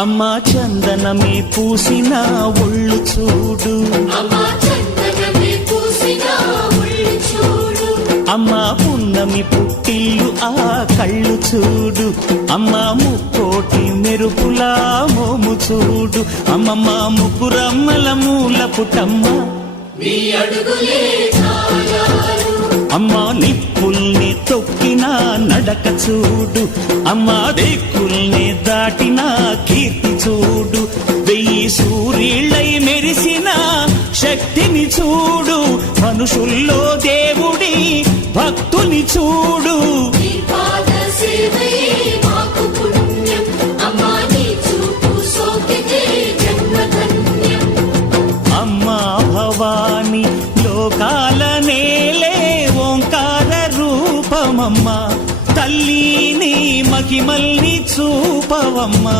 అమ్మా చందనమే పూసిన ఒళ్ళు చూడు, అమ్మా పున్నమి పుట్టిల్లు ఆ కళ్ళు చూడు, అమ్మా ముక్కోటి మెరుపులా మోము చూడు, అమ్మమ్మ ముగ్గురమ్మల మూల పుటమ్మ అమ్మా నిప్పుల్ని తొక్కిన నడక చూడు, అమ్మా దిక్కుల్ని దాటిన కీర్తి చూడు, 1000 సూర్యుళ్ళై మెరిసిన శక్తిని చూడు, మనుషుల్లో దేవుడి భక్తుని చూడు. అమ్మా భవాని లోకాల నేలే ఓంకార రూపమమ్మా, తల్లిని మహిమల్ని చూపవమ్మా.